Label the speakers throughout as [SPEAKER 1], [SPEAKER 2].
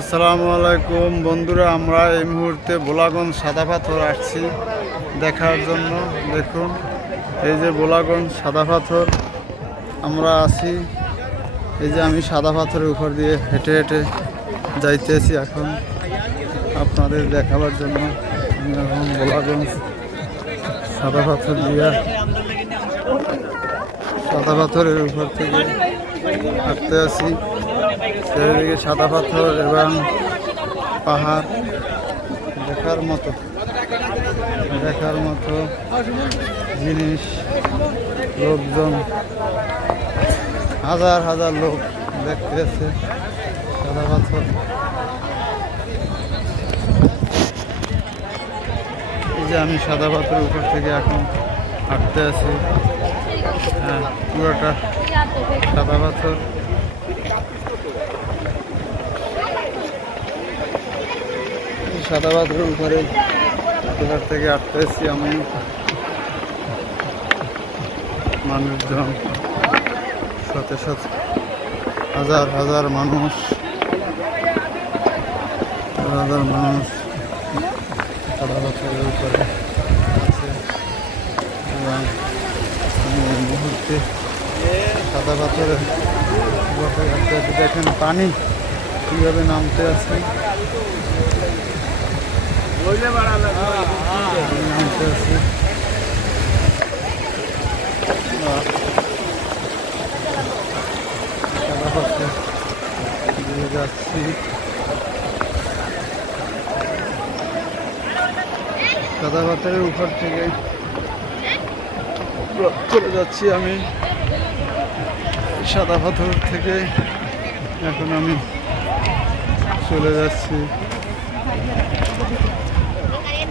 [SPEAKER 1] আসসালামু আলাইকুম। বন্ধুরা, আমরা এই মুহূর্তে বোলাগঞ্জ সাদা পাথর আসছি দেখার জন্য। দেখুন, এই যে বোলাগঞ্জ সাদা পাথর আমরা আছি। এই যে আমি সাদা পাথরের উপর দিয়ে হেঁটে হেঁটে যাইতেছি এখন আপনাদের দেখাবার জন্য। আমি এখন বোলাগঞ্জ সাদা পাথর দিয়া সাদা পাথরের উপর থেকে হাঁটতে আছি চারিদিকে সাদা পাথর এবং পাহাড় দেখার মতো দেখার মতো জিনিস, লোকজন, হাজার হাজার লোক দেখতে আছে সাদা পাথর। এই যে আমি সাদা পাথরের উপর থেকে এখন হাঁটতে আছি। হ্যাঁ পুরোটা সাদা পাথর। সাদা পাথরের উপরে কোথার থেকে আটতে এসেছি আমি? মানুষজন, সাথে সাথে হাজার হাজার মানুষ হাজার মানুষ সাদা পাথরের উপরে আছে। এবং মুহূর্তে সাদা পাথরের দেখেন পানি কীভাবে নামতে আছে নামতে আছে আহ, সাদা পাথর দিয়ে যাচ্ছি সাদা পাথরের উপর থেকে চলে যাচ্ছি আমি সাদা পাথর থেকে এখন আমি চলে যাচ্ছি।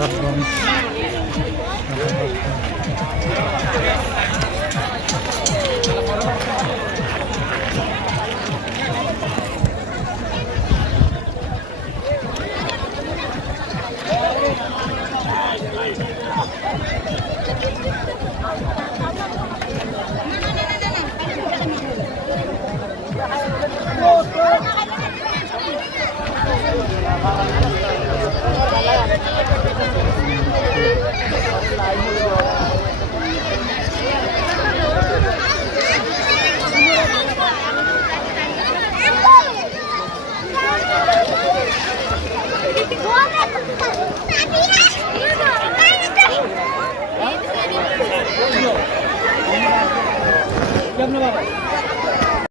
[SPEAKER 1] সকলে আছে কেমন বাবা